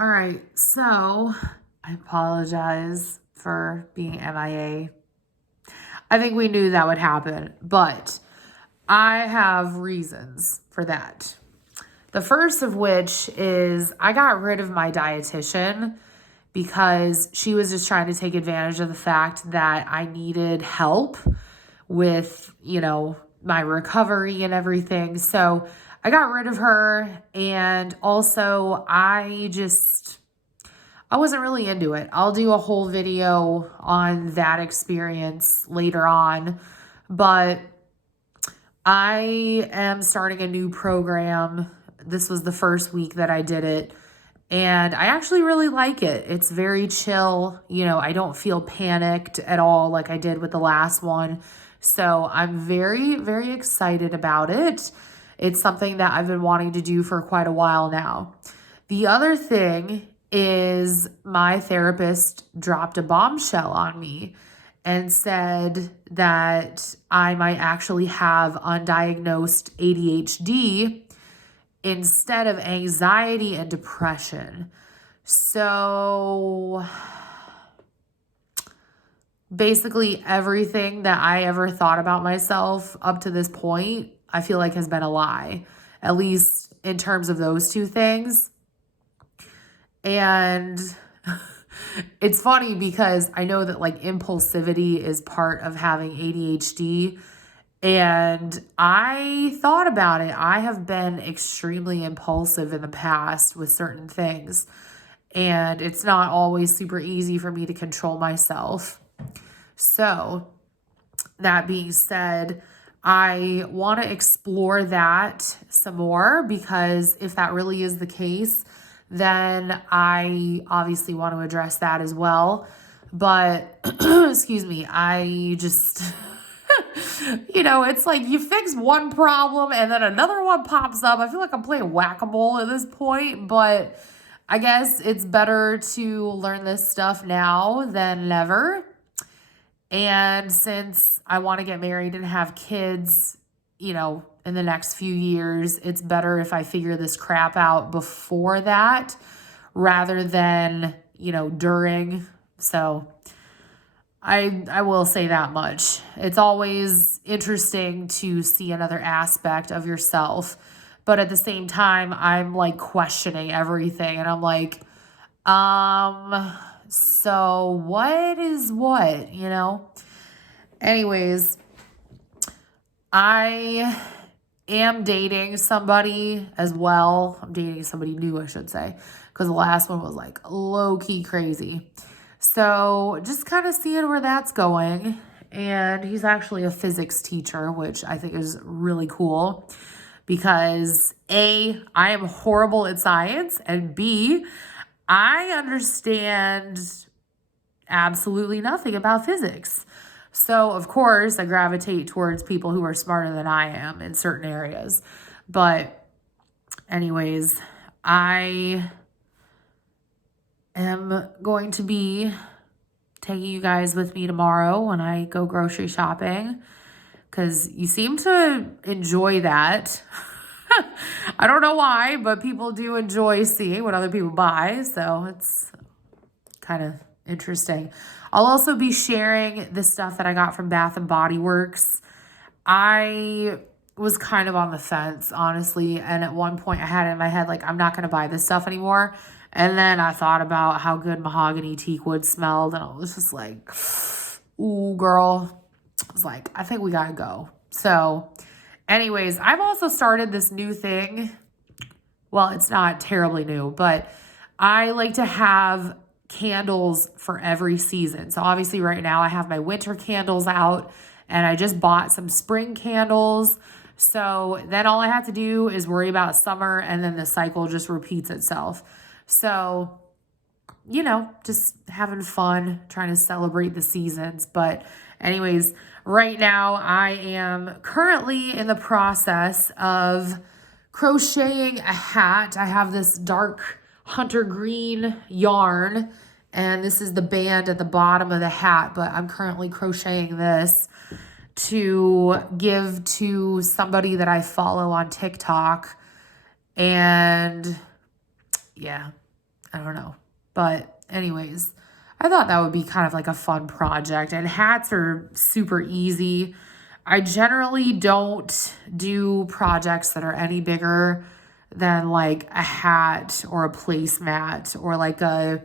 All right, so I apologize for being MIA. I think we knew that would happen, but I have reasons for that. The first of which is I got rid of my dietitian because she was just trying to take advantage of the fact that I needed help with, my recovery and everything. So I got rid of her, and also I wasn't really into it. I'll do a whole video on that experience later on, but I am starting a new program. This was the first week that I did it, and I actually really like it. It's very chill. I don't feel panicked at all like I did with the last one. So I'm very, very excited about it. It's something that I've been wanting to do for quite a while now. The other thing is my therapist dropped a bombshell on me and said that I might actually have undiagnosed ADHD instead of anxiety and depression. So basically everything that I ever thought about myself up to this point, I feel like has been a lie, at least in terms of those two things. And it's funny because I know that like impulsivity is part of having ADHD. And I thought about it. I have been extremely impulsive in the past with certain things. And it's not always super easy for me to control myself. So that being said, I want to explore that some more, because if that really is the case, then I obviously want to address that as well. But excuse me, I just, it's like you fix one problem and then another one pops up. I feel like I'm playing whack-a-mole at this point, but I guess it's better to learn this stuff now than never. And since I want to get married and have kids, in the next few years, it's better if I figure this crap out before that rather than, during. So I will say that much. It's always interesting to see another aspect of yourself. But at the same time, I'm like questioning everything. And I'm like, so what is what, Anyways, I am dating somebody as well. I'm dating somebody new, I should say, because the last one was like low-key crazy. So just kind of seeing where that's going. And he's actually a physics teacher, which I think is really cool because A, I am horrible at science, and B, I understand absolutely nothing about physics. So, of course, I gravitate towards people who are smarter than I am in certain areas. But anyways, I am going to be taking you guys with me tomorrow when I go grocery shopping, because you seem to enjoy that. I don't know why, but people do enjoy seeing what other people buy. So it's kind of interesting. I'll also be sharing the stuff that I got from Bath and Body Works. I was kind of on the fence, honestly. And at one point I had it in my head, like, I'm not going to buy this stuff anymore. And then I thought about how good mahogany teak wood smelled. And I was just like, ooh, girl. I was like, I think we got to go. So anyways, I've also started this new thing. Well, it's not terribly new, but I like to have candles for every season. So obviously right now I have my winter candles out, and I just bought some spring candles. So then all I have to do is worry about summer, and then the cycle just repeats itself. So, just having fun, trying to celebrate the seasons. But anyways, right now I am currently in the process of crocheting a hat. I have this dark hunter green yarn, and this is the band at the bottom of the hat, but I'm currently crocheting this to give to somebody that I follow on TikTok. And yeah, I don't know. But anyways, I thought that would be kind of like a fun project. And hats are super easy. I generally don't do projects that are any bigger than like a hat or a placemat or like a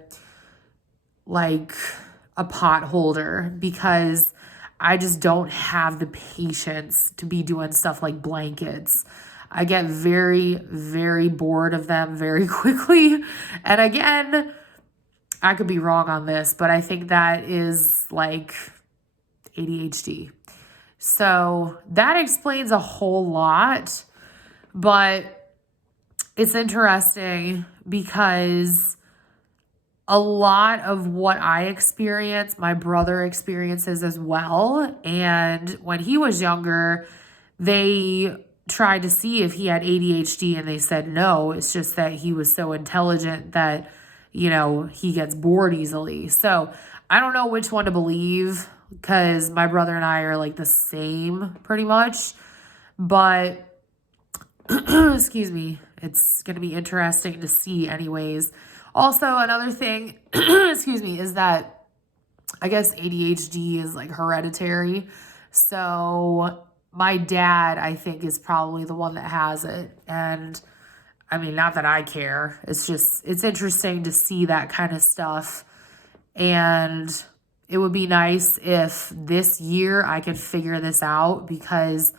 pot holder, because I just don't have the patience to be doing stuff like blankets. I get very, very bored of them very quickly. And again, I could be wrong on this, but I think that is like ADHD. So that explains a whole lot, but it's interesting because a lot of what I experience, my brother experiences as well. And when he was younger, they tried to see if he had ADHD and they said no. It's just that he was so intelligent that, you know, he gets bored easily. So I don't know which one to believe, because my brother and I are like the same pretty much. But excuse me, it's going to be interesting to see anyways. Also, another thing, excuse me, is that I guess ADHD is like hereditary. So my dad, I think, is probably the one that has it. And I mean, not that I care. It's just, it's interesting to see that kind of stuff. And it would be nice if this year I could figure this out, because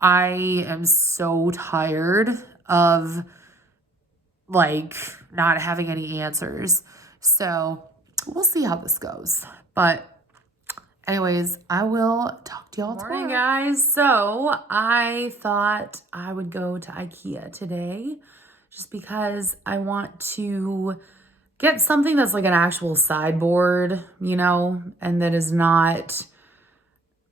I am so tired of like not having any answers. So we'll see how this goes. But anyways, I will talk to y'all tomorrow. Morning, guys. So I thought I would go to IKEA today just because I want to get something that's like an actual sideboard, you know, and that is not,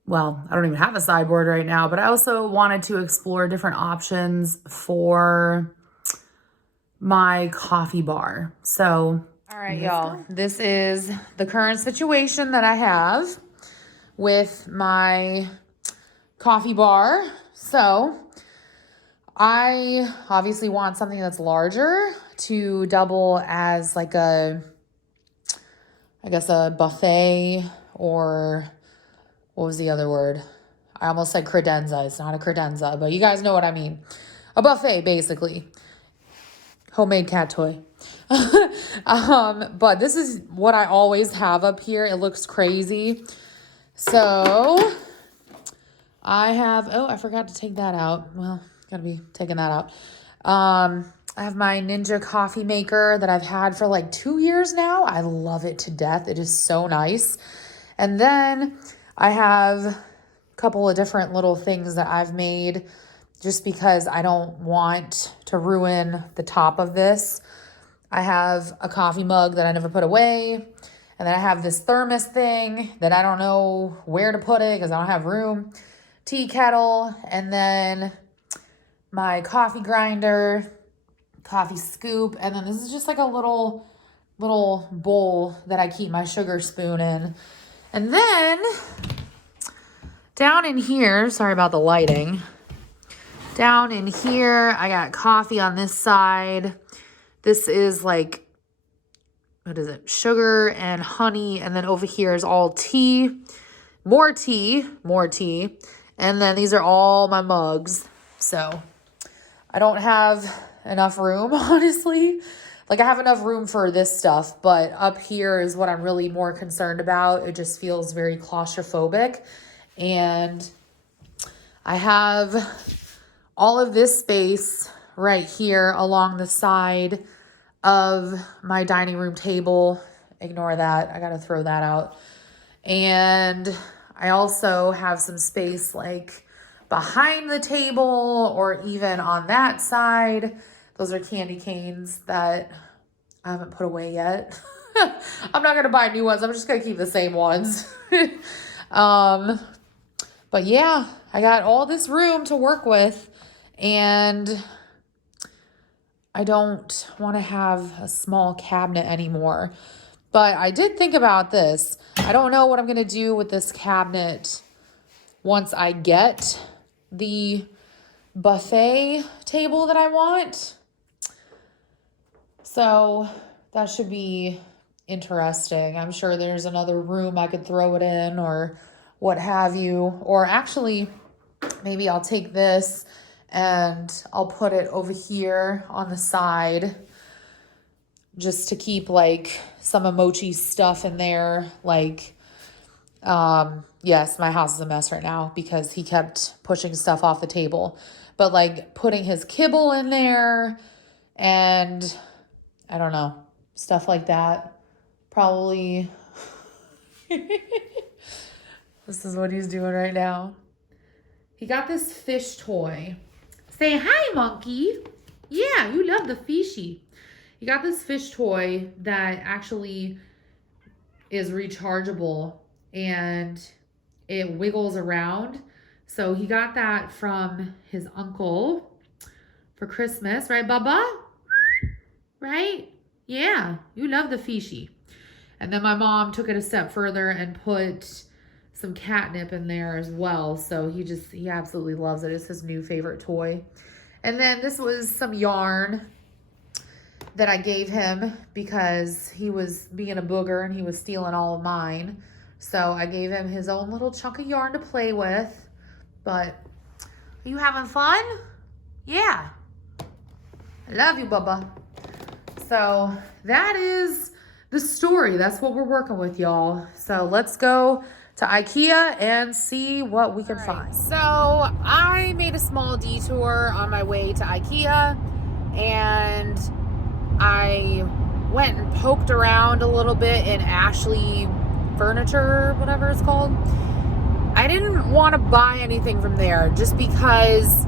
well, I don't even have a sideboard right now, but I also wanted to explore different options for my coffee bar. So, all right, y'all, this is the current situation that I have with my coffee bar. So I obviously want something that's larger to double as like a, I guess a buffet, or what was the other word? I almost said credenza. It's not a credenza, but you guys know what I mean. A buffet, basically. Homemade cat toy. But this is what I always have up here. It looks crazy. So I have, oh, I forgot to take that out. Well, gotta be taking that out. I have my Ninja coffee maker that I've had for like 2 years now. I love it to death. It is so nice. And then I have a couple of different little things that I've made just because I don't want to ruin the top of this. I have a coffee mug that I never put away. And then I have this thermos thing that I don't know where to put it because I don't have room. Tea kettle, and then my coffee grinder, coffee scoop, and then this is just like a little bowl that I keep my sugar spoon in. And then down in here, sorry about the lighting, down in here I got coffee on this side. This is like, what is it, sugar and honey, and then over here is all tea, more tea, and then these are all my mugs. So I don't have enough room, honestly. Like, I have enough room for this stuff, but up here is what I'm really more concerned about. It just feels very claustrophobic. And I have all of this space right here along the side of my dining room table. Ignore that. I got to throw that out. And I also have some space like behind the table or even on that side. Those are candy canes that I haven't put away yet. I'm not going to buy new ones. I'm just going to keep the same ones. But yeah, I got all this room to work with, and I don't want to have a small cabinet anymore. But I did think about this. I don't know what I'm going to do with this cabinet once I get the buffet table that I want. So That should be interesting. I'm sure there's another room I could throw it in or what have you. Or actually, maybe I'll take this and I'll put it over here on the side just to keep like some of Mochi's stuff in there. Like, yes, my house is a mess right now because he kept pushing stuff off the table. But like putting his kibble in there and I don't know, stuff like that. Probably. This is what he's doing right now. He got this fish toy. Say hi, monkey. Yeah, you love the fishy. He got this fish toy that actually is rechargeable and it wiggles around. So he got that from his uncle for Christmas, right, Bubba? Right? Yeah, you love the fishy. And then my mom took it a step further and put some catnip in there as well. So he absolutely loves it. It's his new favorite toy. And then this was some yarn that I gave him because he was being a booger and he was stealing all of mine. So I gave him his own little chunk of yarn to play with. But are you having fun? Yeah. I love you, Bubba. So that is the story. That's what we're working with, y'all. So let's go to IKEA and see what we can find. So I made a small detour on my way to IKEA and I went and poked around a little bit in Ashley Furniture, whatever it's called. I didn't want to buy anything from there just because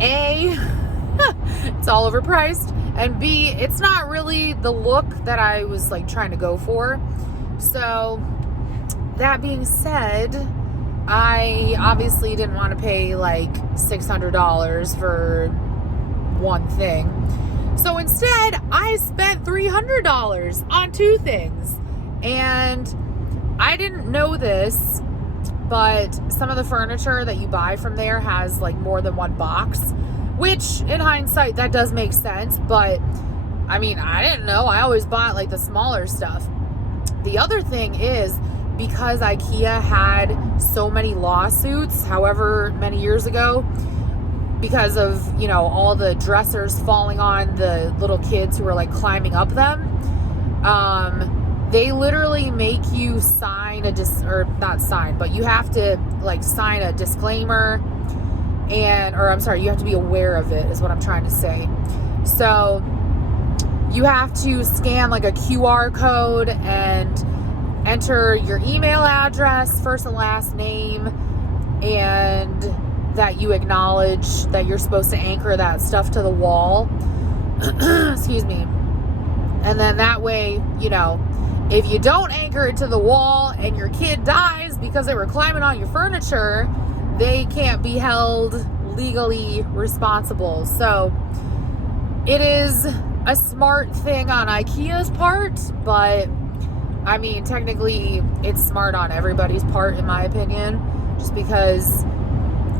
A, it's all overpriced, and B, it's not really the look that I was like trying to go for. So that being said, I obviously didn't want to pay like $600 for one thing. So instead, I spent $300 on two things. And I didn't know this, but some of the furniture that you buy from there has like more than one box, which in hindsight, that does make sense. But I mean, I didn't know. I always bought like the smaller stuff. The other thing is, because IKEA had so many lawsuits, however many years ago, because of, you know, all the dressers falling on the little kids who were like climbing up them, they literally make you sign but you have to like sign a disclaimer you have to be aware of it is what I'm trying to say. So you have to scan like a QR code and enter your email address, first and last name, and that you acknowledge that you're supposed to anchor that stuff to the wall. Excuse me. And then that way, you know, if you don't anchor it to the wall and your kid dies because they were climbing on your furniture, they can't be held legally responsible. So it is a smart thing on IKEA's part, but I mean, technically it's smart on everybody's part, in my opinion, just because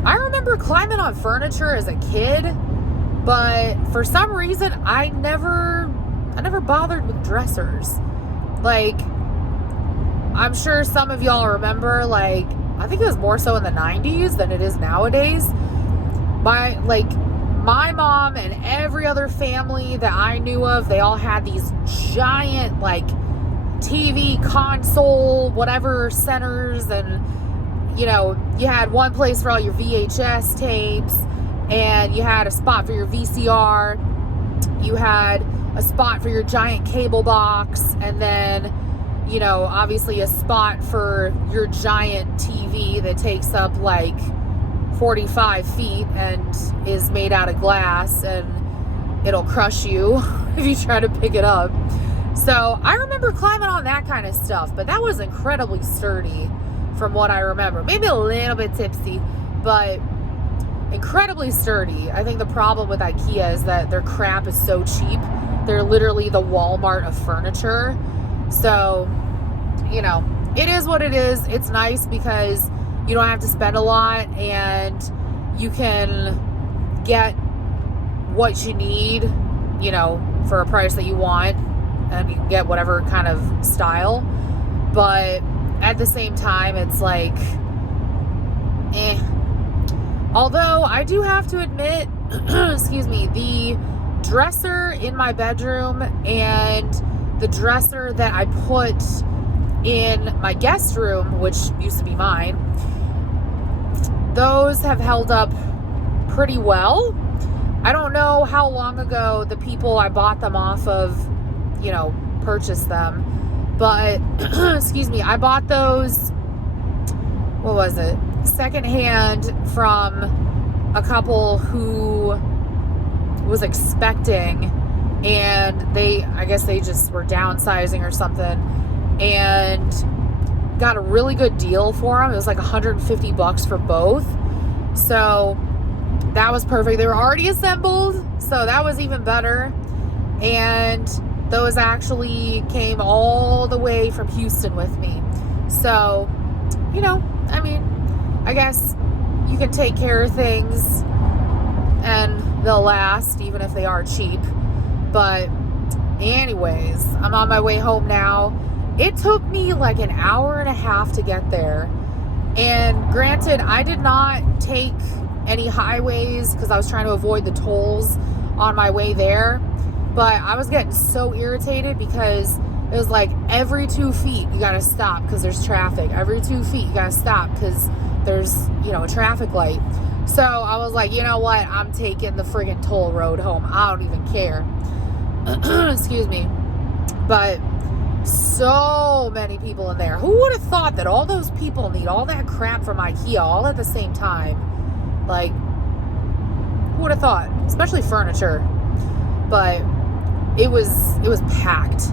I remember climbing on furniture as a kid, but for some reason I never bothered with dressers. Like, I'm sure some of y'all remember, like, I think it was more so in the 90s than it is nowadays. My mom and every other family that I knew of, they all had these giant, like, TV console, whatever centers, and, you know, you had one place for all your VHS tapes, and you had a spot for your VCR, you had a spot for your giant cable box, and then, you know, obviously a spot for your giant TV that takes up like 45 feet and is made out of glass, and it'll crush you if you try to pick it up. So I remember climbing on that kind of stuff, but that was incredibly sturdy from what I remember. Maybe a little bit tipsy, but incredibly sturdy. I think the problem with IKEA is that their crap is so cheap. They're literally the Walmart of furniture. So, you know, it is what it is. It's nice because you don't have to spend a lot and you can get what you need, you know, for a price that you want. and you can get whatever kind of style. But at the same time, it's like, eh. Although I do have to admit, excuse me, the dresser in my bedroom and the dresser that I put in my guest room, which used to be mine, those have held up pretty well. I don't know how long ago the people I bought them off of, you know, purchased them, but excuse me, I bought those, what was it, secondhand from a couple who was expecting, and I guess they just were downsizing or something, and got a really good deal for them. It was like $150 for both. So that was perfect. They were already assembled, so that was even better. And those actually came all the way from Houston with me. So, you know, I mean, I guess you can take care of things and they'll last, even if they are cheap. But anyways, I'm on my way home now. It took me like an hour and a half to get there. And granted, I did not take any highways because I was trying to avoid the tolls on my way there. But I was getting so irritated because it was like every 2 feet you gotta stop because there's traffic. Every 2 feet you gotta stop because there's, you know, a traffic light. So I was like, you know what? I'm taking the friggin' toll road home. I don't even care. Excuse me. But so many people in there. Who would have thought that all those people need all that crap from IKEA all at the same time? Like, who would have thought? Especially furniture. But it was packed.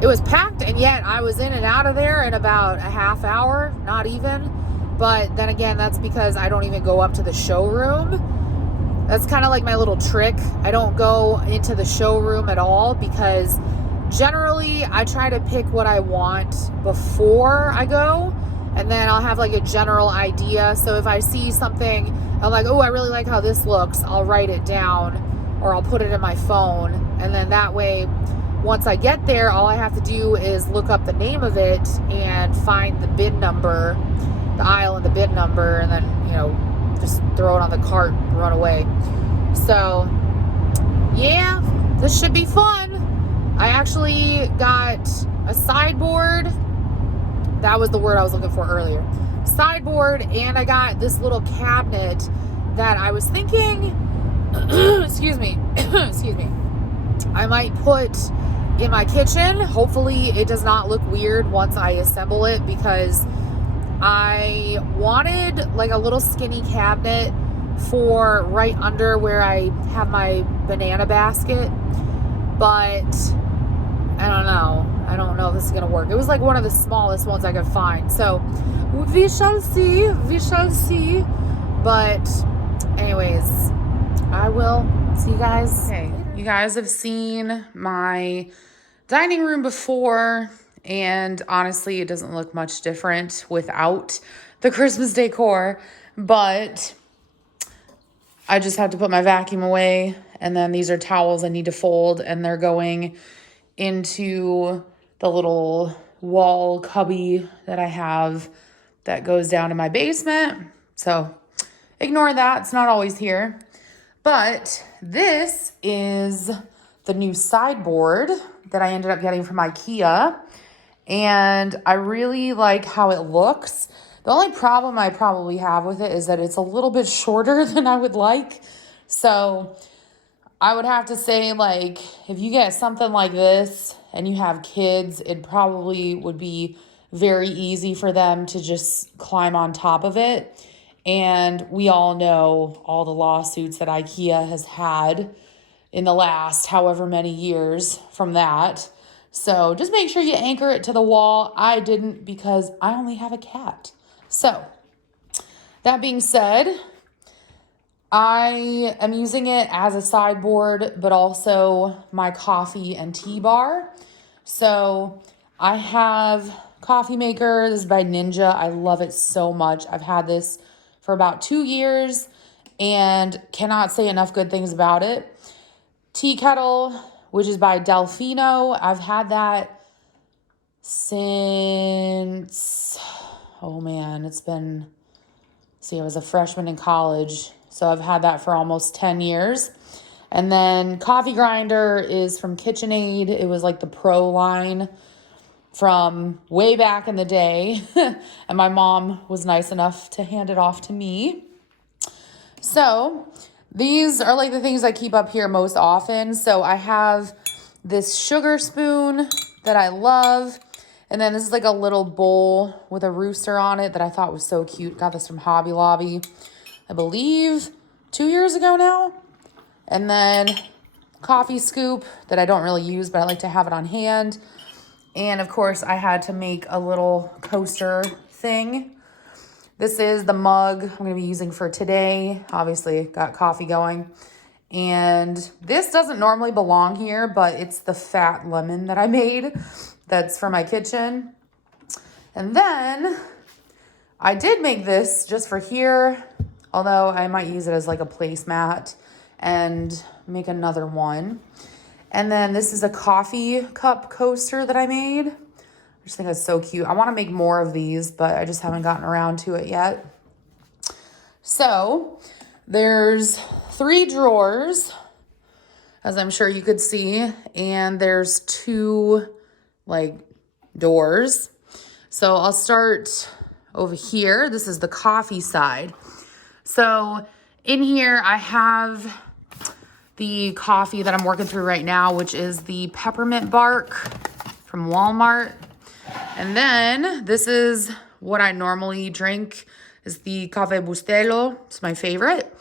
It was packed, and yet I was in and out of there in about a half hour, not even. But then again, that's because I don't even go up to the showroom. That's kind of like my little trick. I don't go into the showroom at all because generally I try to pick what I want before I go, and then I'll have like a general idea. So if I see something, I'm like, oh, I really like how this looks, I'll write it down or I'll put it in my phone. And then that way, once I get there, all I have to do is look up the name of it and find the bin number, the aisle and the bin number, and then, you know, just throw it on the cart and run away. So yeah, this should be fun. I actually got a sideboard. That was the word I was looking for earlier. Sideboard, and I got this little cabinet that I was thinking, excuse me, excuse me, I might put in my kitchen. Hopefully it does not look weird once I assemble it, because I wanted like a little skinny cabinet for right under where I have my banana basket, but I don't know. I don't know if this is going to work. It was like one of the smallest ones I could find. So we shall see. We shall see. But anyways, I will see you guys. Okay, you guys have seen my dining room before, and honestly, it doesn't look much different without the Christmas decor, but I just have to put my vacuum away, and then these are towels I need to fold, and they're going into the little wall cubby that I have that goes down in my basement. So ignore that. It's not always here. But this is the new sideboard that I ended up getting from IKEA. And I really like how it looks. The only problem I probably have with it is that it's a little bit shorter than I would like. So I would have to say, like, if you get something like this and you have kids, it probably would be very easy for them to just climb on top of it. And we all know all the lawsuits that IKEA has had in the last however many years from that. So just make sure you anchor it to the wall. I didn't, because I only have a cat. So that being said, I am using it as a sideboard, but also my coffee and tea bar. So I have coffee maker. This is by Ninja. I love it so much. I've had this for about 2 years and cannot say enough good things about it. Tea kettle which is by Delfino. I've had that since, oh man, it's been, see, I was a freshman in college. So I've had that for almost 10 years. And then coffee grinder is from KitchenAid. It was like the pro line from way back in the day. And my mom was nice enough to hand it off to me. So these are like the things I keep up here most often. So I have this sugar spoon that I love. And then this is like a little bowl with a rooster on it that I thought was so cute. Got this from Hobby Lobby, I believe 2 years ago now. And then coffee scoop that I don't really use, but I like to have it on hand. And of course I had to make a little coaster thing. This is the mug I'm going to be using for today. Obviously got coffee going. And this doesn't normally belong here, but it's the fat lemon that I made. That's for my kitchen. And then I did make this just for here, although I might use it as like a placemat and make another one. And then this is a coffee cup coaster that I made. I just think it's so cute. I want to make more of these, but I just haven't gotten around to it yet. So there's 3 drawers, as I'm sure you could see, and there's 2 like doors. So I'll start over here. This is the coffee side. So in here I have the coffee that I'm working through right now, which is the peppermint bark from Walmart. And then this is what I normally drink, is the Caffè Bustelo. It's my favorite.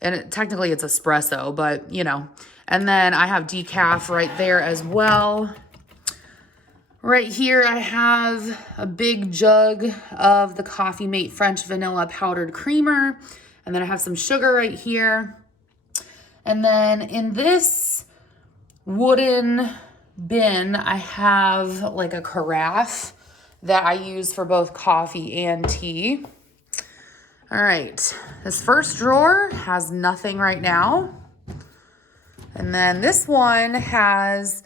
And technically it's espresso, but you know. And then I have decaf right there as well. Right here I have a big jug of the Coffee Mate French Vanilla Powdered Creamer. And then I have some sugar right here. And then in this wooden bin, I have like a carafe that I use for both coffee and tea. All right, this first drawer has nothing right now. And then this one has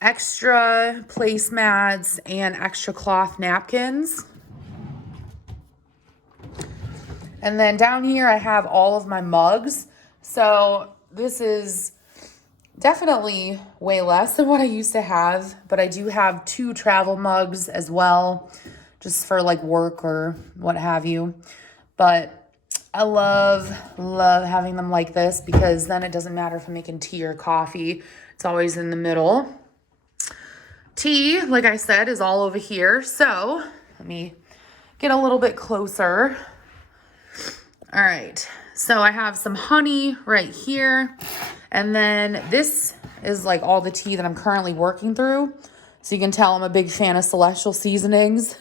extra placemats and extra cloth napkins. And then down here I have all of my mugs. So this is definitely way less than what I used to have, but I do have 2 travel mugs as well, just for like work or what have you. But I love having them like this, because then it doesn't matter if I'm making tea or coffee. It's always in the middle. Tea, like I said, is all over here. So let me get a little bit closer. All right, so I have some honey right here. And then this is like all the tea that I'm currently working through. So you can tell I'm a big fan of Celestial seasonings.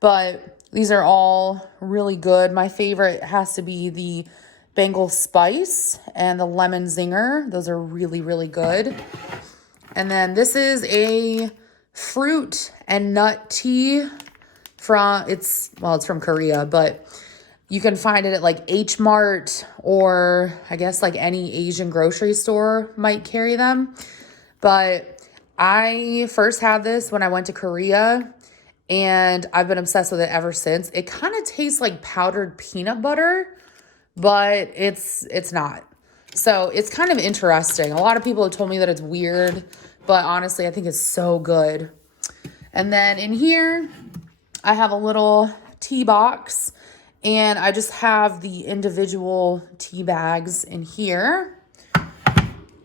But these are all really good. My favorite has to be the Bengal Spice and the Lemon Zinger. Those are really, really good. And then this is a fruit and nut tea from, it's from Korea, but you can find it at like H Mart, or I guess like any Asian grocery store might carry them. But I first had this when I went to Korea, and I've been obsessed with it ever since. It kind of tastes like powdered peanut butter, but it's not. So it's kind of interesting. A lot of people have told me that it's weird, but honestly, I think it's so good. And then in here, I have a little tea box, and I just have the individual tea bags in here.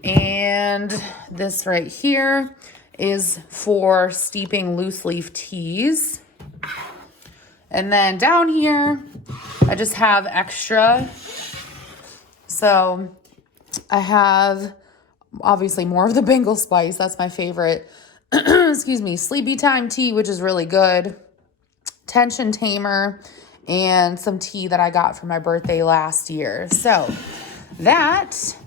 And this right here is for steeping loose leaf teas. And then down here, I just have extra. So I have obviously more of the Bengal Spice. That's my favorite. Excuse me. Sleepy Time tea, which is really good. Tension Tamer, and some tea that I got for my birthday last year. So that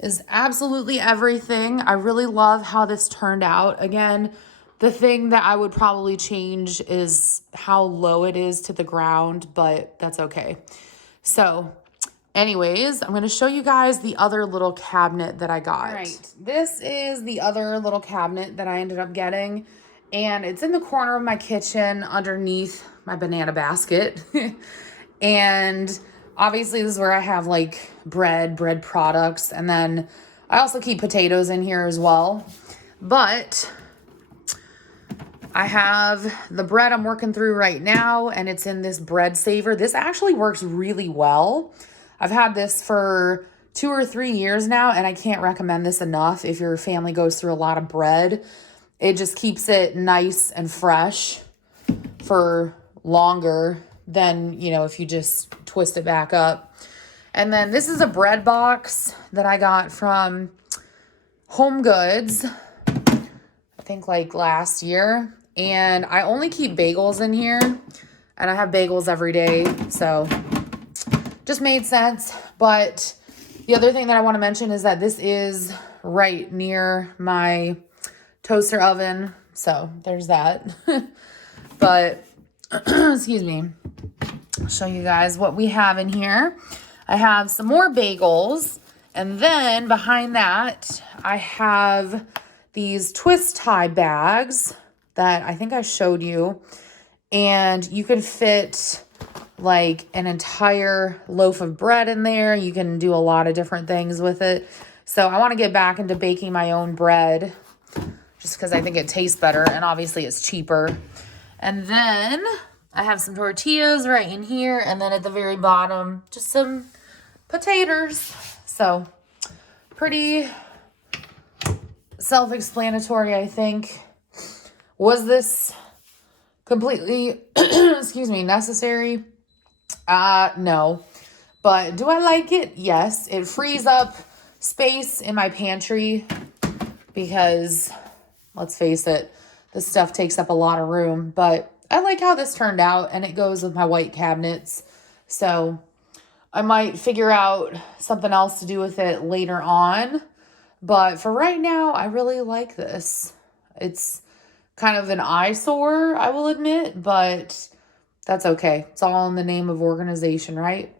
is absolutely everything. I really love how this turned out. Again, the thing that I would probably change is how low it is to the ground, but that's okay. So Anyways, I'm going to show you guys the other little cabinet that I got. All right, this is the other little cabinet that I ended up getting. And it's in the corner of my kitchen underneath my banana basket. And obviously this is where I have like bread products. And then I also keep potatoes in here as well. But I have the bread I'm working through right now, and it's in this bread saver. This actually works really well. I've had this for 2 or 3 years now, and I can't recommend this enough if your family goes through a lot of bread. It just keeps it nice and fresh for longer than, you know, if you just twist it back up. And then this is a bread box that I got from Home Goods, I think like last year. And I only keep bagels in here, and I have bagels every day, so just made sense. But the other thing that I want to mention is that this is right near my toaster oven, so there's that. But excuse me, I'll show you guys what we have in here. I have some more bagels, and then behind that I have these twist tie bags that I think I showed you, and you can fit like an entire loaf of bread in there. You can do a lot of different things with it. So I want to get back into baking my own bread just because I think it tastes better, and obviously it's cheaper. And then I have some tortillas right in here, and then at the very bottom, just some potatoes. So pretty self-explanatory, I think. Was this completely, excuse me, necessary? No. But do I like it? Yes. It frees up space in my pantry because, let's face it, this stuff takes up a lot of room. But I like how this turned out, and it goes with my white cabinets. So I might figure out something else to do with it later on. But for right now, I really like this. It's kind of an eyesore, I will admit, but that's okay. It's all in the name of organization, right?